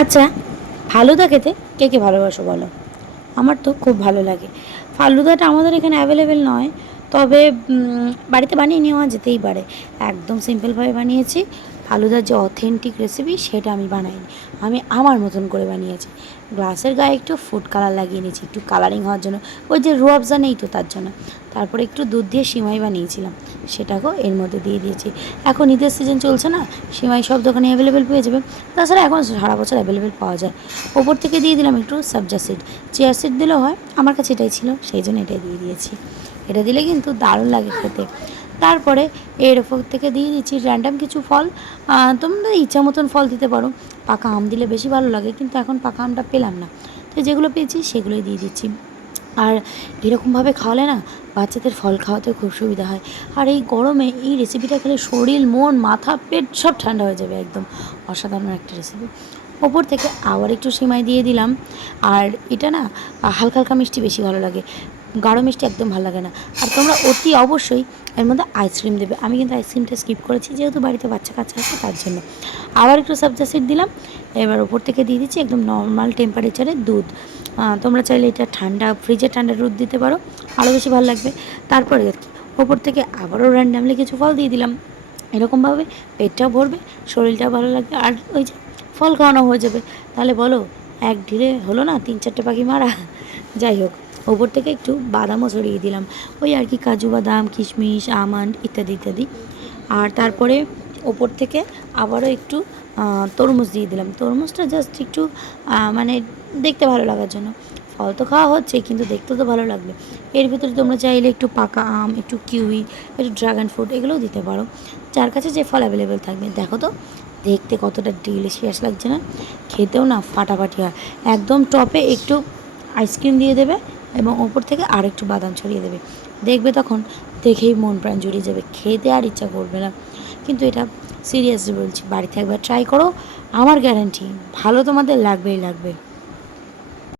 আচ্ছা, ফালুদা খেতে কে কে ভালোবাসো বলো? আমার তো খুব ভালো লাগে। ফালুদাটা আমাদের এখানে অ্যাভেলেবেল নয়, তবে বাড়িতে বানিয়ে নেওয়া যেতেই পারে। একদম সিম্পলভাবে বানিয়েছি। ফালুদার যে অথেন্টিক রেসিপি সেটা আমি বানাইনি, আমি আমার মতন করে বানিয়েছি। গ্লাসের গায়ে একটু ফুড কালার লাগিয়ে নিয়েছি একটু কালারিং হওয়ার জন্য, ওই যে রুয়াবজা নেই তো তার জন্য। তারপরে একটু দুধ দিয়ে সিমাই বানিয়েছিলাম, সেটাকেও এর মধ্যে দিয়ে দিয়েছি। এখন ঈদের সিজন চলছে না, সিমাই সব দোকানে অ্যাভেলেবেল পেয়ে যাবে। তাছাড়া এখন সারা বছর অ্যাভেলেবেল পাওয়া যায়। ওপর থেকে দিয়ে দিলাম একটু সবজা সিড, চিয়া সিড দিলেও হয়, আমার কাছে এটাই ছিল সেই জন্য এটাই দিয়ে দিয়েছি। এটা দিলে কিন্তু দারুণ লাগে খেতে। তারপরে এর ওপর থেকে দিয়ে দিচ্ছি র্যান্ডাম কিছু ফল। তোমরা ইচ্ছা মতন ফল দিতে পারো। পাকা আম দিলে বেশি ভালো লাগে, কিন্তু এখন পাকা আমটা পেলাম না, তো যেগুলো পেয়েছি সেগুলোই দিয়ে দিচ্ছি। আর এরকমভাবে খাওয়ালে না বাচ্চাদের ফল খাওয়াতেও খুব সুবিধা হয়। আর এই গরমে এই রেসিপিটা খেলে শরীর, মন, মাথা, পেট সব ঠান্ডা হয়ে যাবে একদম। অসাধারণ একটা রেসিপি। ওপর থেকে আবার একটু সিমাই দিয়ে দিলাম। আর এটা না হালকা হালকা মিষ্টি বেশি ভালো লাগে, গাঢ় মিষ্টি একদম ভালো লাগে না। আর তোমরা অতি অবশ্যই এর মধ্যে আইসক্রিম দেবে। আমি কিন্তু আইসক্রিমটা স্কিপ করেছি, যেহেতু বাড়িতে বাচ্চা কাচ্চা আছে তার জন্য। আবার একটু সবজা সিড দিলাম। এবার ওপর থেকে দিয়ে দিচ্ছি একদম নর্মাল টেম্পারেচারে দুধ। তোমরা চাইলে এটা ঠান্ডা, ফ্রিজে ঠান্ডা দুধ দিতে পারো, আরও বেশি ভালো লাগবে। তারপরে ওপর থেকে আবারও র্যান্ডামলি কিছু ফল দিয়ে দিলাম। এরকমভাবে পেটটাও ভরবে, শরীরটাও ভালো লাগবে, আর ওই যে ফল খাওয়ানো হয়ে যাবে। তাহলে বলো, এক ঢিলে হলো না 3-4টে পাখি মারা? যাই হোক, ওপর থেকে একটু বাদামও ছড়িয়ে দিলাম, ওই আর কি কাজু বাদাম, কিশমিশ, আমন্ড ইত্যাদি ইত্যাদি। আর তারপরে ওপর থেকে আবারও একটু তরমুজ দিয়ে দিলাম। তরমুজটা জাস্ট একটু মানে দেখতে ভালো লাগার জন্য। ফল তো খাওয়া হচ্ছে, কিন্তু দেখতে তো ভালো লাগবে। এর ভিতরে তোমরা চাইলে একটু পাকা আম, একটু কিউই, একটু ড্রাগন ফ্রুট এগুলোও দিতে পারো, যার কাছে যে ফল অ্যাভেলেবেল থাকবে। দেখো তো দেখতে কতটা ডিলিশিয়াস লাগছে না? খেতেও না ফাটাফাটি হয়। একদম টপে একটু আইসক্রিম দিয়ে দেবে এবং ওপর থেকে আর একটু বাদাম ছড়িয়ে দেবে। দেখবে তখন দেখেই মন প্রাণ জুড়িয়ে যাবে, খেতে আর ইচ্ছা করবে না। কিন্তু এটা সিরিয়াসলি বলছি, বাড়িতে একবার ট্রাই করো, আমার গ্যারান্টি ভালো তোমাদের লাগবেই লাগবে।